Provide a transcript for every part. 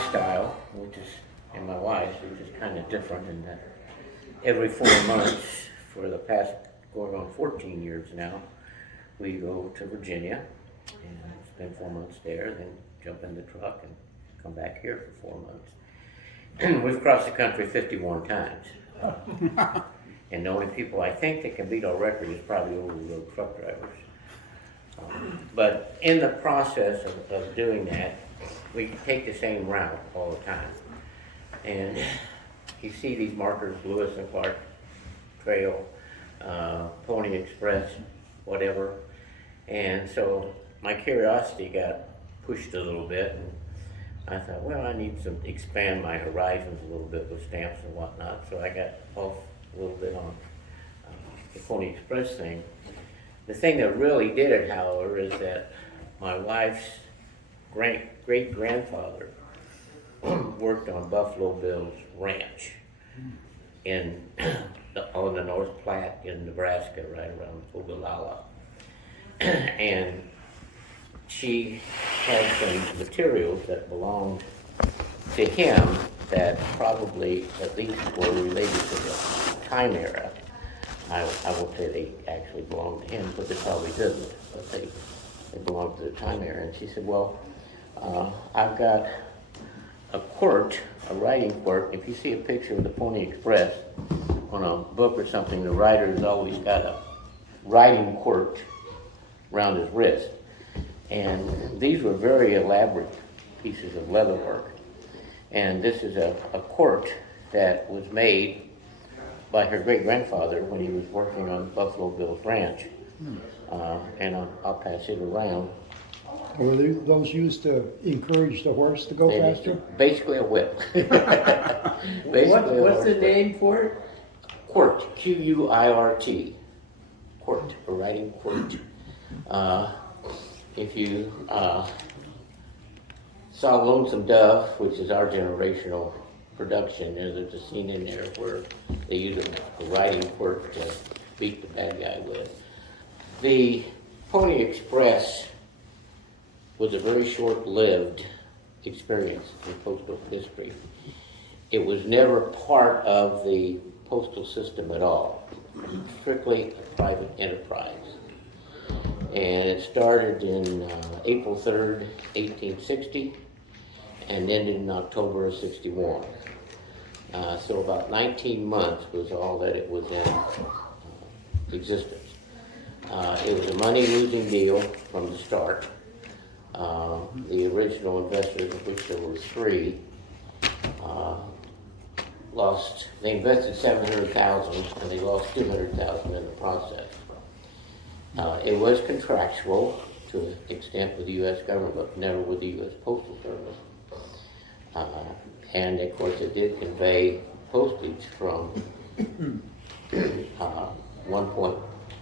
lifestyle, which is, and my wife's, which is kind of different in that every 4 months for the past going on 14 years now, we go to Virginia and spend 4 months there, then jump in the truck and come back here for 4 months. We've crossed the country 51 times. And the only people I think that can beat our record is probably over-the-road truck drivers. But in the process of doing that, we take the same route all the time. And you see these markers, Lewis and Clark Trail, Pony Express, whatever. And so my curiosity got pushed a little bit, and I thought, well, I need to expand my horizons a little bit with stamps and whatnot. So I got off a little bit on the Pony Express thing. The thing that really did it, however, is that my wife's great-grandfather worked on Buffalo Bill's ranch on the North Platte in Nebraska, right around Ogallala. And she had some materials that belonged to him that probably at least were related to the time era. I won't say they actually belonged to him, but they probably didn't, but they belonged to the time era. And she said, well, I've got a quirt, a writing quirt. If you see a picture of the Pony Express on a book or something, the writer's always got a writing quirt around his wrist. And these were very elaborate pieces of leather work. And this is a quirt that was made by her great-grandfather when he was working on Buffalo Bill's ranch. And I'll pass it around. Were those used to encourage the horse to go faster? Basically a whip. What's the name for it? Quirt, Q-U-I-R-T. Quirt, a writing quirt. If you saw Lonesome Dove, which is our generational production, there's a scene in there where they use a writing quirt to beat the bad guy with. The Pony Express was a very short-lived experience in postal history. It was never part of the postal system at all, strictly a private enterprise. And it started in April 3rd, 1860, and ended in October of 61. So about 19 months was all that it was in existence. It was a money-losing deal from the start. The original investors, of which there were 3, they invested $700,000 and they lost $200,000 in the process. It was contractual to an extent with the U.S. government, but never with the U.S. Postal Service. And of course it did convey postage from one point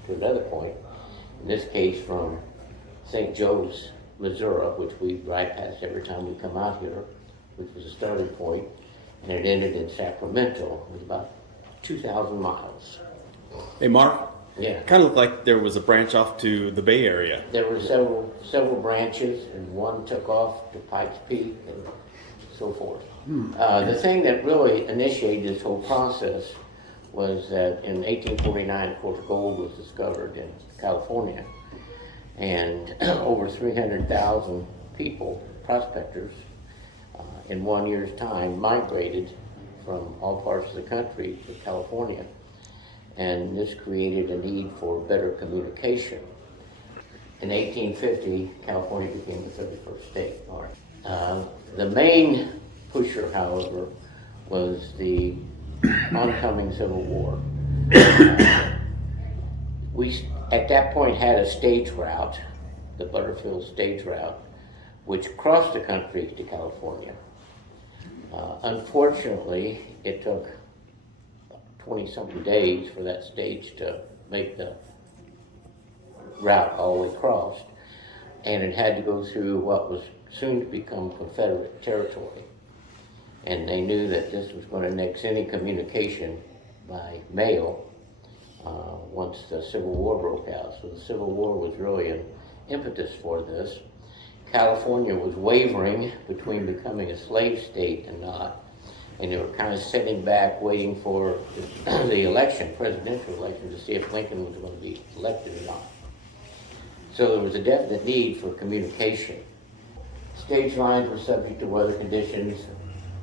to another point. In this case from St. Joe's, Missouri, which we drive past every time we come out here, which was a starting point, and it ended in Sacramento. It was about 2,000 miles. Hey, Mark. Yeah. Kind of looked like there was a branch off to the Bay Area. There were several branches, and one took off to Pikes Peak and so forth. The thing that really initiated this whole process was that in 1849, of course, gold was discovered in California, and over 300,000 people, prospectors, in 1 year's time migrated from all parts of the country to California. And this created a need for better communication. In 1850, California became the 31st state. All right. The main pusher, however, was the oncoming Civil War. We, at that point, had a stage route, the Butterfield stage route, which crossed the country to California. Unfortunately, it took 20-something days for that stage to make the route all the way across, and it had to go through what was soon to become Confederate territory. And they knew that this was going to nix any communication by mail once the Civil War broke out. So the Civil War was really an impetus for this, California was wavering between becoming a slave state and not. And they were kind of sitting back waiting for the election, presidential election, to see if Lincoln was going to be elected or not. So there was a definite need for communication. Stage lines were subject to weather conditions,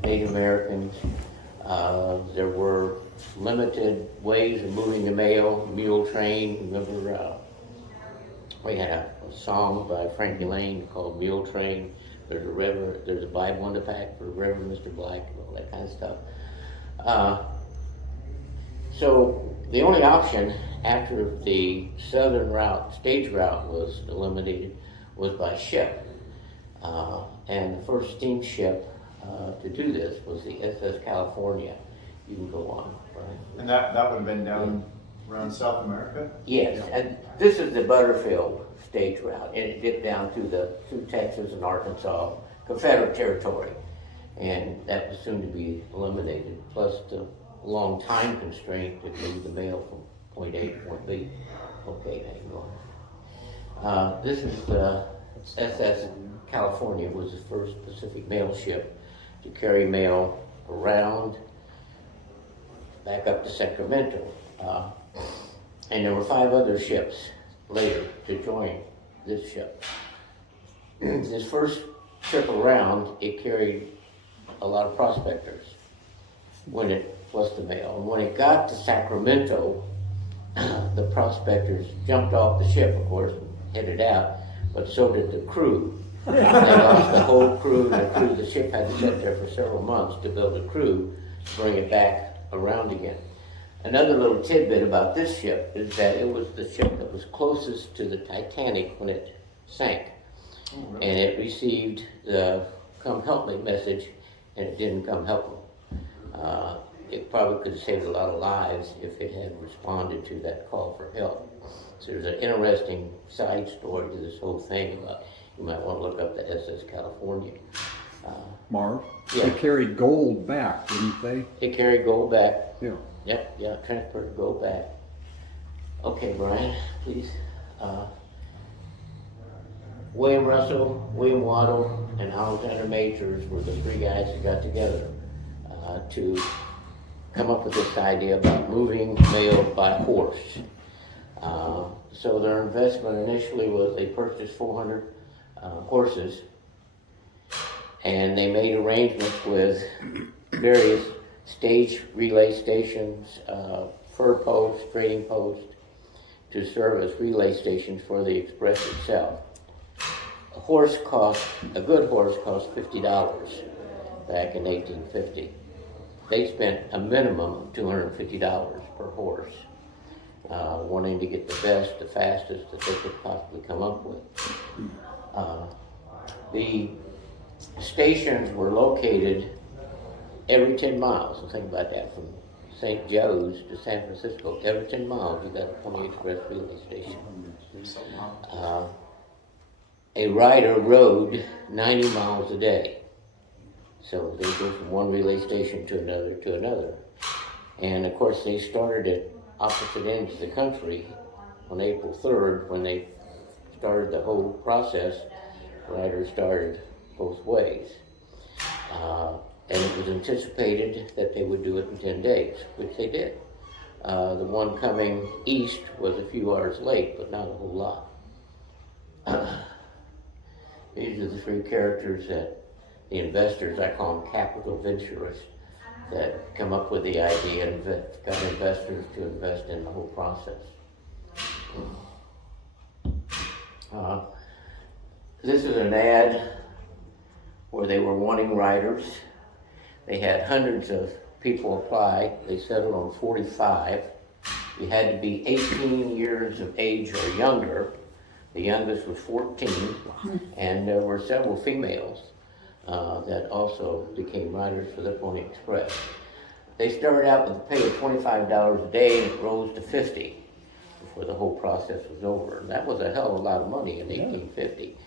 Native Americans. There were limited ways of moving the mail, mule train. Remember, we had a song by Frankie Lane called Mule Train. There's a Bible in the pack for Reverend Mr. Black and all that kind of stuff. So the only option after the southern route, stage route, was eliminated was by ship. And the first steamship to do this was the SS California. You can go on, right? And that would have been down around South America? Yes, and this is the Butterfield stage route, and it dipped down through Texas and Arkansas, Confederate territory, and that was soon to be eliminated. Plus the long time constraint to move the mail from point A to point B. Okay, hang on. This is the SS California, was the first Pacific mail ship to carry mail around back up to Sacramento. And there were 5 other ships later to join this ship. This first trip around, it carried a lot of prospectors plus the mail. And when it got to Sacramento, the prospectors jumped off the ship, of course, and headed out, but so did the crew. They lost the whole crew, and the ship had to sit there for several months to build a crew to bring it back around again. Another little tidbit about this ship is that it was the ship that was closest to the Titanic when it sank. Oh, really? And it received the "come help me" message, and it didn't come help them. It probably could have saved a lot of lives if it had responded to that call for help. So there's an interesting side story to this whole thing. You might want to look up the SS California. Marv, Yeah. they carried gold back, didn't they? It carried gold back. Yeah. Yep, yeah, transported gold back. Okay, Brian, please. William Russell, William Waddell, and Alexander Majors were the 3 guys who got together to come up with this idea about moving mail by horse. So their investment initially was they purchased 400 horses, and they made arrangements with various stage relay stations, fur posts, trading posts, to serve as relay stations for the express itself. A good horse cost $50 back in 1850. They spent a minimum of $250 per horse, wanting to get the best, the fastest that they could possibly come up with. The stations were located every 10 miles. So think about that, from St. Joe's to San Francisco, every 10 miles you got a Pony Express relay station. A rider rode 90 miles a day. So they go from one relay station to another. And of course they started at opposite ends of the country on April 3rd when they started the whole process. Riders started both ways. And it was anticipated that they would do it in 10 days, which they did. The one coming east was a few hours late, but not a whole lot. These are the 3 characters that the investors, I call them capital venturists, that come up with the idea and got investors to invest in the whole process. This is an ad where they were wanting riders. They had hundreds of people apply. They settled on 45. You had to be 18 years of age or younger. The youngest was 14, and there were several females that also became riders for the Pony Express. They started out with a pay of $25 a day, and it rose to $50 before the whole process was over. And that was a hell of a lot of money in 1850.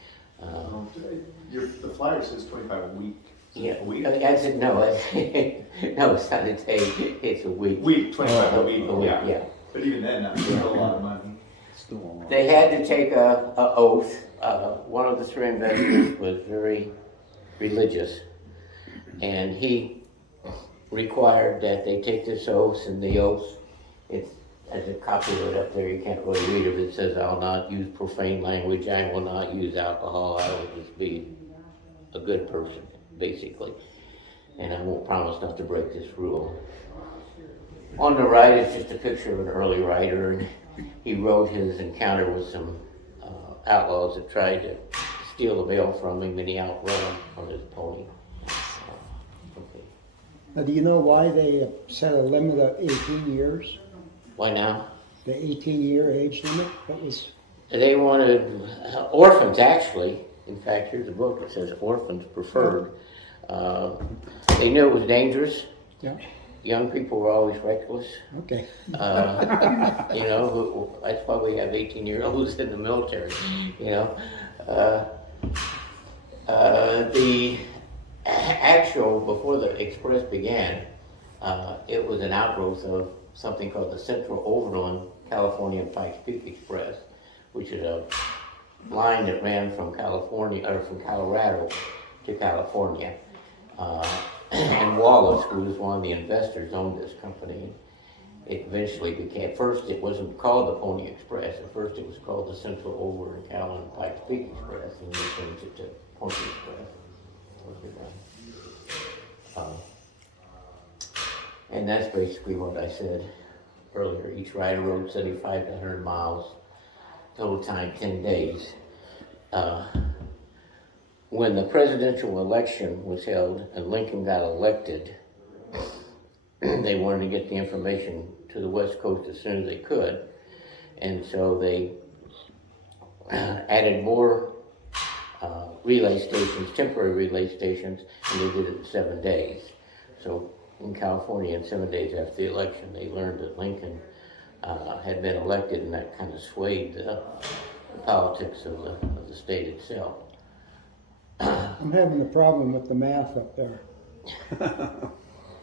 The flyer says 25 a week. Yeah, A week? I said no. No, it's not a day. It's a week. 25 a week. A week, yeah. But even then, that's still a lot of money. Still on. They had to take a oath. One of the three investors was very religious, and he required that they take this oath, and the oath, it's as a copy of it up there, you can't really read it, but it says, "I'll not use profane language, I will not use alcohol, I will just be a good person," basically. And I won't promise not to break this rule. On the right is just a picture of an early writer, and he wrote his encounter with some outlaws that tried to steal the mail from him, and he outran them on his pony. Now, do you know why they set a limit of 18 years? Why now? The 18-year age limit? That was. They wanted orphans, actually. In fact, here's a book that says orphans preferred. They knew it was dangerous. Yeah. Young people were always reckless. Okay. You know, that's why we have 18-year-olds in the military. You know, the actual before the Express began, it was an outgrowth of something called the Central Overland California and Pikes Peak Express, which is a line that ran from California or from Colorado to California. And Wallace, who was one of the investors, owned this company. It eventually became, first it wasn't called the Pony Express, at first it was called the Central Overland Cal and Pikes Peak Express, and they changed it to Pony Express. And that's basically what I said earlier. Each rider rode 75 to 100 miles, total time 10 days. When the presidential election was held and Lincoln got elected, they wanted to get the information to the West Coast as soon as they could. And so they added more relay stations, temporary relay stations, and they did it in 7 days. So in California, in 7 days after the election, they learned that Lincoln had been elected, and that kind of swayed the politics of the state itself. I'm having a problem with the math up there.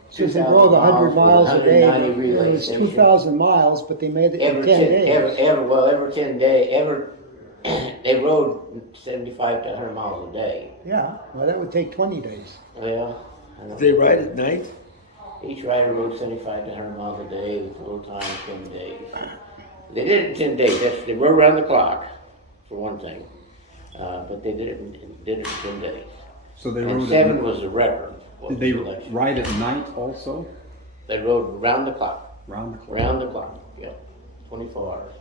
Since they rode 100 miles a day, it was 2,000 miles, but they made it in 10 days. Every 10 days, they rode 75 to 100 miles a day. Yeah, well, that would take 20 days. Well, Did they ride at night? each rider rode 75 to 100 miles a day with total time 10 days. They did it in 10 days. They rode around the clock, for one thing. But they did it in 10 days. So they And rode. 7 was the record. Did they ride at night also? They rode round the clock. Round the clock. Round the clock, yeah, 24 hours.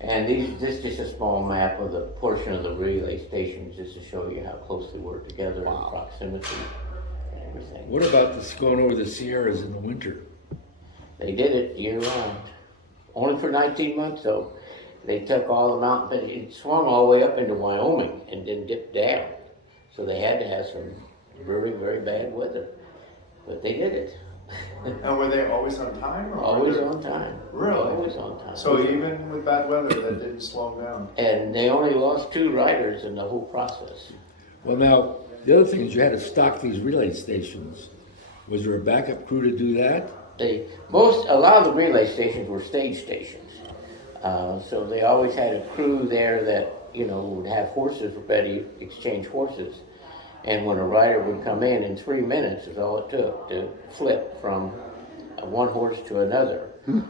And this is just a small map of the portion of the relay stations, just to show you how close they were together in proximity and everything. What about this going over the Sierras in the winter? They did it year round. Only for 19 months though. They took all the mountain, but it swung all the way up into Wyoming and then dipped down. So they had to have some very, very bad weather. But they did it. And were they always on time? Or Always were they- on time. Really? Always on time. So even with bad weather, that didn't slow them down? And they only lost 2 riders in the whole process. Well, now, the other thing is you had to stock these relay stations. Was there a backup crew to do that? A lot of the relay stations were stage stations. So they always had a crew there that, would have horses ready, exchange horses. And when a rider would come in 3 minutes is all it took to flip from one horse to another.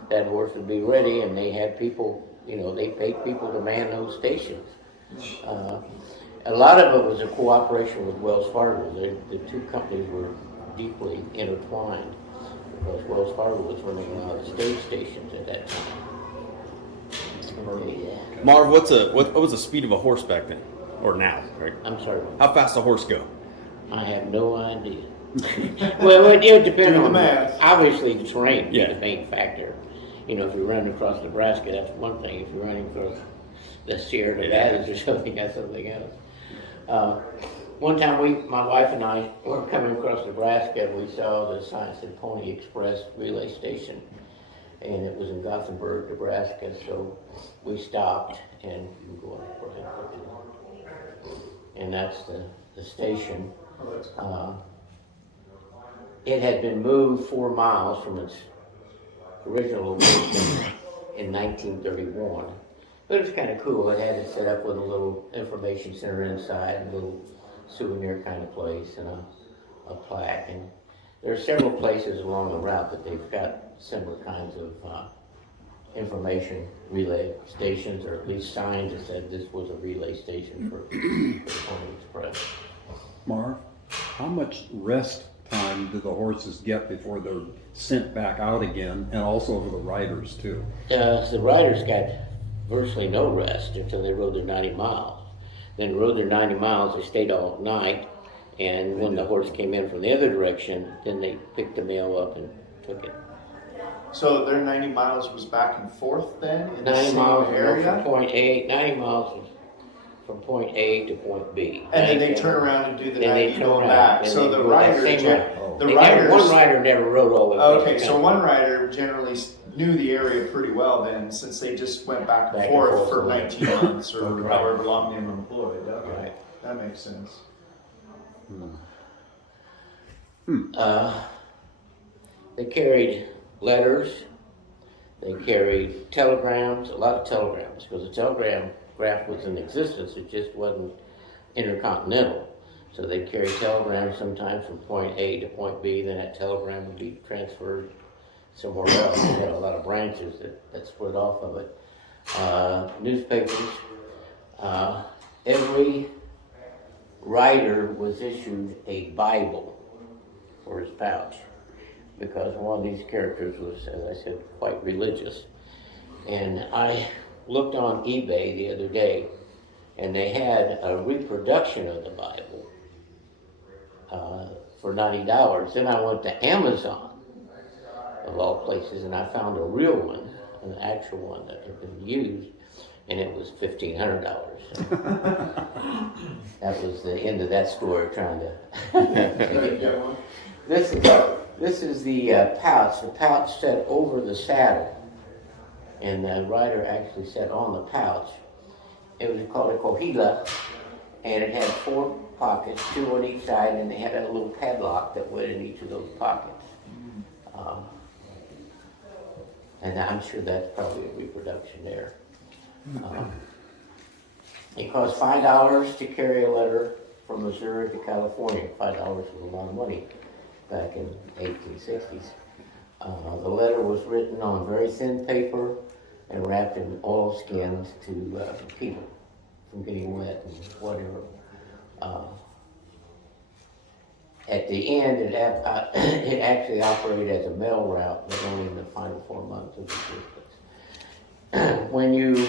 That horse would be ready, and they had people, they paid people to man those stations. A lot of it was a cooperation with Wells Fargo. The 2 companies were deeply intertwined because Wells Fargo was running a lot of the stage stations at that time. Yeah. Marv, what was the speed of a horse back then, or now? Right? I'm sorry. How fast a horse go? I have no idea. Well, it depends Do the on math. obviously the terrain is Yeah. the main factor. If you're running across Nebraska, that's one thing. If you're running across the Sierra Nevadas or something, that's something else. One time, my wife and I were coming across Nebraska, and we saw the sign said Pony Express relay station, and it was in Gothenburg, Nebraska. So we stopped and go up for it. And that's the station. Oh, that's cool. It had been moved 4 miles from its original location in 1931, But it was kind of cool. It had it set up with a little information center inside, a little souvenir kind of place, and a plaque. And there are several places along the route that they've got similar kinds of information relay stations, or at least signs that said this was a relay station for the Pony Express. Marv, how much rest time do the horses get before they're sent back out again, and also for the riders too? The riders got virtually no rest until they rode their 90 miles. Then they rode their 90 miles, they stayed all night, and when the horse came in from the other direction, then they picked the mail up and took it. So their 90 miles was back and forth then in the 90 same miles area? from point A, 90 miles was from point A to point B. And then they turn around and do the Then they 90 turn going around, back. then So they the go that rider, same route. the They never- riders. one rider never rode all the way across Okay, the so country. one rider generally knew the area pretty well then, since they just went back and forth for 19 months or Right. however long they were employed. Okay, Right. that makes sense. They carried letters, they carried telegrams, a lot of telegrams, because the telegraph was in existence, it just wasn't intercontinental. So they carried telegrams sometimes from point A to point B, then that telegram would be transferred somewhere else. They had a lot of branches that split off of it. Newspapers, every rider was issued a Bible for his pouch, because one of these characters was, as I said, quite religious. And I looked on eBay the other day, and they had a reproduction of the Bible for $90. Then I went to Amazon, of all places, and I found a real one, an actual one that had been used, and it was $1,500. So that was the end of that story, trying to This is the pouch. The pouch set over the saddle, and the rider actually sat on the pouch. It was called a cohila, and it had 4 pockets, 2 on each side, and they had a little padlock that went in each of those pockets. And I'm sure that's probably a reproduction there. It cost $5 to carry a letter from Missouri to California. $5 was a lot of money back in the 1860s. The letter was written on very thin paper and wrapped in oilskins to keep it from getting wet and whatever. At the end, it actually operated as a mail route, but only in the final 4 months of existence. When you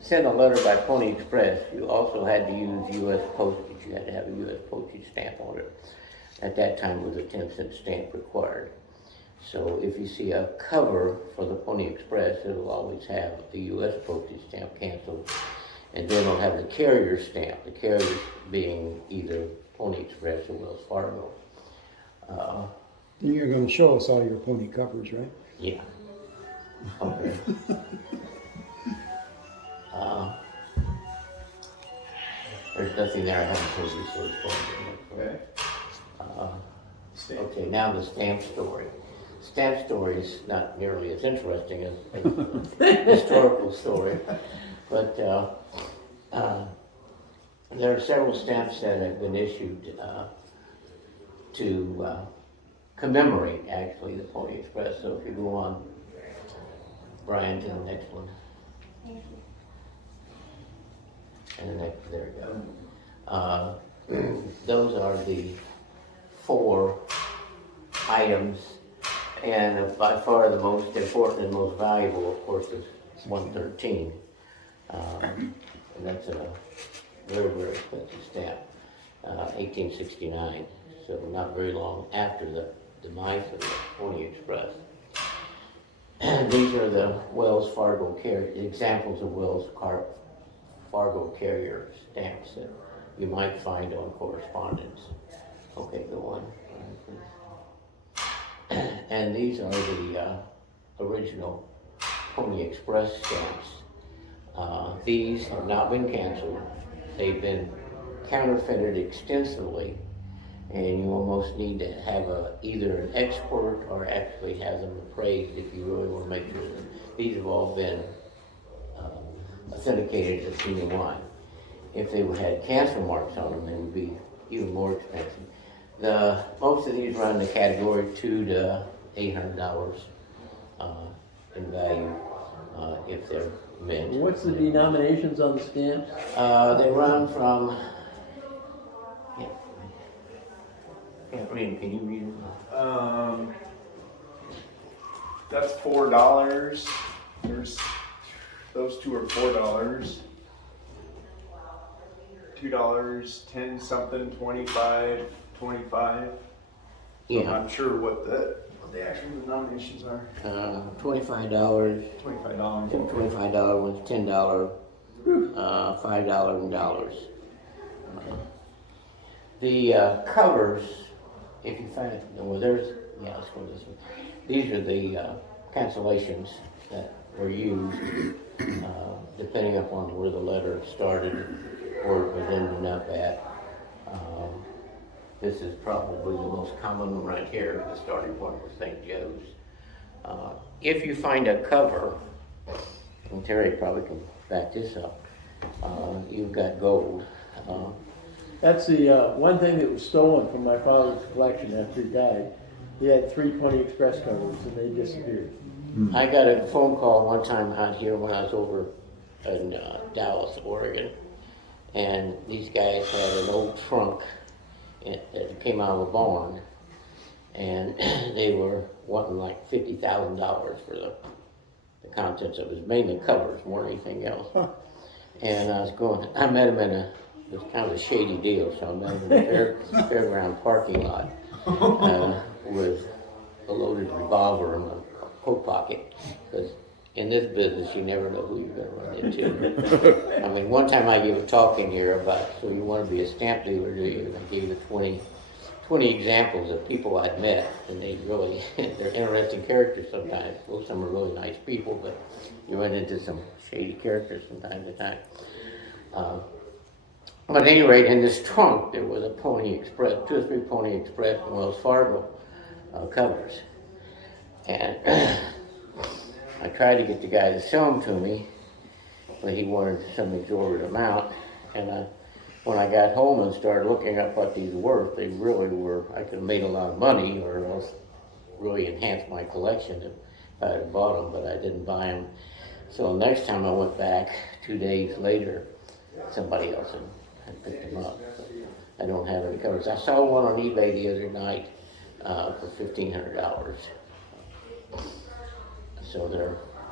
sent a letter by Pony Express, you also had to use U.S. postage. You had to have a U.S. postage stamp on it. At that time, it was a 10-cent stamp required. So if you see a cover for the Pony Express, it'll always have the U.S. postage stamp canceled, and then it'll have the carrier stamp, the carrier being either Pony Express or Wells Fargo. Then you're gonna show us all your pony covers, right? Yeah. Okay. There's nothing there I haven't told you, so it's going Okay. Okay, now the stamp story. Stamp story is not nearly as interesting as a historical story, but there are several stamps that have been issued to commemorate, actually, the Pony Express. So if you go on, Brian, to the next one. And the next, there we go. Those are the 4 items, and by far the most important and most valuable, of course, is 113. And that's a very, very expensive stamp, 1869, so not very long after the demise of the Pony Express. And these are the Wells Fargo examples of Wells Fargo carrier stamps that you might find on correspondence. Okay, go on. And these are the original Pony Express stamps. These have not been canceled. They've been counterfeited extensively, and you almost need to have either an expert or actually have them appraised if you really want to make sure that these have all been authenticated as genuine. If they had cancer marks on them, they would be even more expensive. Most of these run the category $200 to $800 in value if they're mint. What's the denominations on the stamps? They run from. Can't read. Can you read it? That's $4. There's those two are $4. $2, 10 something, 25, 25. Yeah. I'm not sure what the actual denominations are. $25. $25. $25 ones, $10, $5 and dollars. The covers, if you find it, well, let's go this one. These are the cancellations that were used depending upon where the letter started or it was ending up at. This is probably the most common one right here. The starting point was St. Joe's. If you find a cover, and Terry probably can back this up, you've got gold. That's the one thing that was stolen from my father's collection after he died. He had 320 Express covers and they disappeared. I got a phone call one time out here when I was over in Dallas, Oregon, and these guys had an old trunk that came out of a barn, and they were wanting like $50,000 for the contents of it. It was mainly covers more than anything else. And I met him it was kind of a shady deal, so I met him in the fairground parking lot with a loaded revolver in my coat pocket, because in this business you never know who you're going to run into. I mean, one time I gave a talk in here about, so you want to be a stamp dealer, do you? And I gave it 20 examples of people I'd met, and they're interesting characters sometimes. Most of them are really nice people, but you run into some shady characters from time to time. But at any rate, in this trunk, there was a Pony Express, 2 or 3 Pony Express and Wells Fargo covers. And I tried to get the guy to sell them to me, but he wanted some exorbitant amount. And when I got home and started looking up what these were, they really were, I could have made a lot of money or else really enhanced my collection if I had bought them, but I didn't buy them. So next time I went back, 2 days later, somebody else had picked them up. I don't have any covers. I saw one on eBay the other night for $1,500. So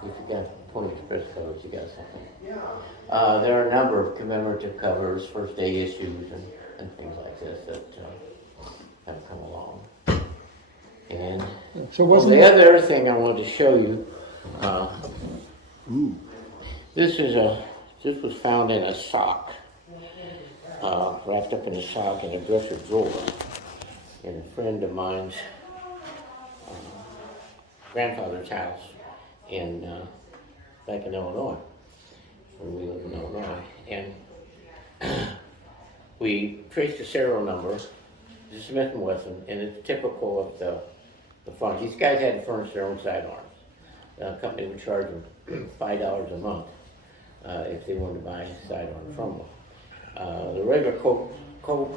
if you got Pony Express covers, you got something. There are a number of commemorative covers, first day issues, and things like this that have come along. And So wasn't the it- other thing I wanted to show you, this was found in a sock, wrapped up in a sock in a dresser drawer in a friend of mine's grandfather's house back in Illinois, when we lived in Illinois. And we traced the serial number, the Smith & Wesson, and it's typical of the front. These guys had to furnish their own sidearms. The company would charge them $5 a month if they wanted to buy a sidearm from them. The regular coat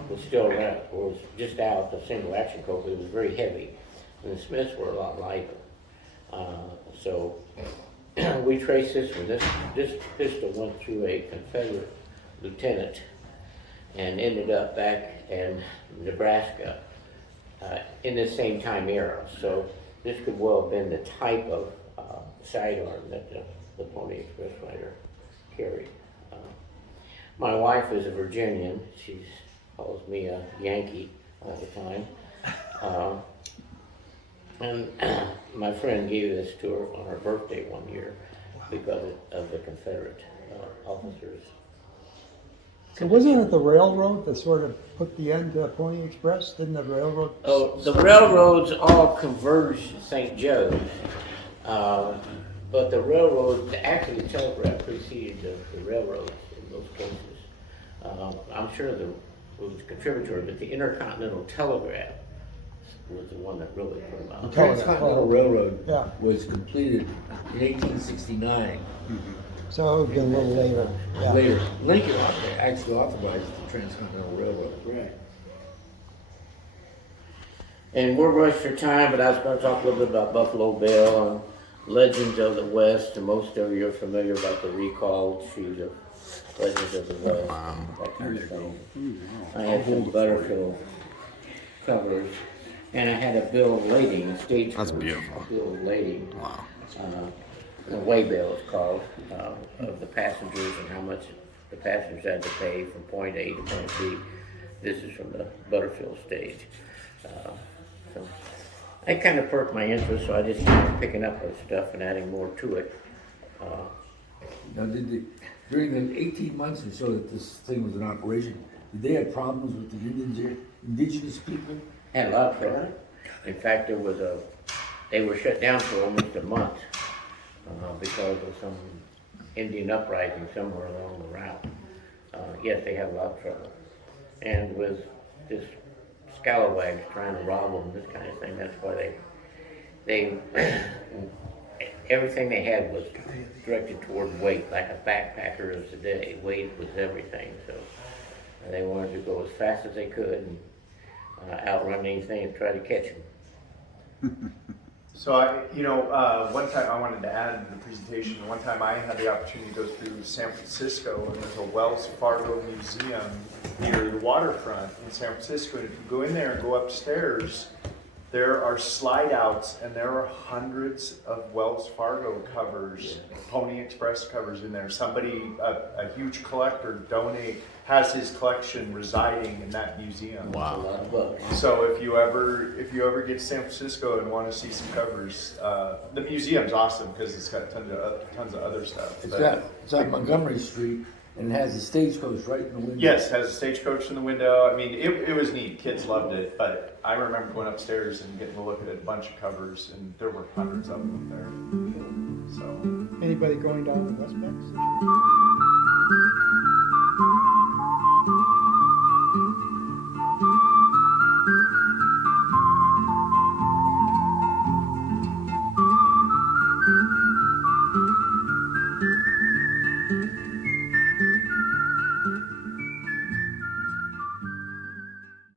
was still around, was just out, the single action coat, but it was very heavy. And the Smiths were a lot lighter. So we traced this one. This pistol went through a Confederate lieutenant and ended up back in Nebraska in the same time era. So this could well have been the type of sidearm that the Pony Express rider carried. My wife is a Virginian. She calls me a Yankee all the time. And my friend gave this to her on her birthday one year because of the Confederate officers. So wasn't it the railroad that sort of put the end to Pony Express? Didn't the railroad? Oh, the railroads all converged at St. Joe's, but the railroad, actually the telegraph preceded the railroads in those cases. I'm sure it was contributory, but the Intercontinental Telegraph was the one that really put them The out. Transcontinental Railroad Yeah. was completed in 1869. So it would be a little later. Yeah. Later, Lincoln actually authorized the Transcontinental Railroad. Right. And we're rushed for time, but I was gonna talk a little bit about Buffalo Bill and Legends of the West, and most of you are familiar about the recalled sheet of Legends of the West. That kind of thing. I had some Butterfield covers, and I had a bill of lading, a stage. That's beautiful. A bill of lading. Wow. The waybill is called, of the passengers and how much the passengers had to pay from point A to point B. This is from the Butterfield stage. So I kind of perked my interest, so I just started picking up this stuff and adding more to it. Now, during the 18 months or so that this thing was in operation, did they have problems with the indigenous people? Had a lot of trouble. In fact, they were shut down for almost a month because of some Indian uprising somewhere along the route. Yes, they had a lot of trouble. And with this scalawags trying to rob them, this kind of thing, that's why they everything they had was directed toward weight, like a backpacker of today. Weight was everything, so they wanted to go as fast as they could and outrun anything and try to catch them. So one time I wanted to add in the presentation, one time I had the opportunity to go through San Francisco, and there's a Wells Fargo museum near the waterfront in San Francisco. And if you go in there and go upstairs, there are slide outs, and there are hundreds of Wells Fargo covers, Pony Express covers in there. Somebody, a huge collector, has his collection residing in that museum. A lot of bugs. So if you ever get to San Francisco and want to see some covers, the museum's awesome because it's got tons of other stuff. It's on Montgomery Street, and it has a stagecoach right in the window. Yes, has a stagecoach in the window. I mean, it was neat. Kids loved it. But I remember going upstairs and getting to look at a bunch of covers, and there were hundreds of them there. So Anybody going down to West Bank?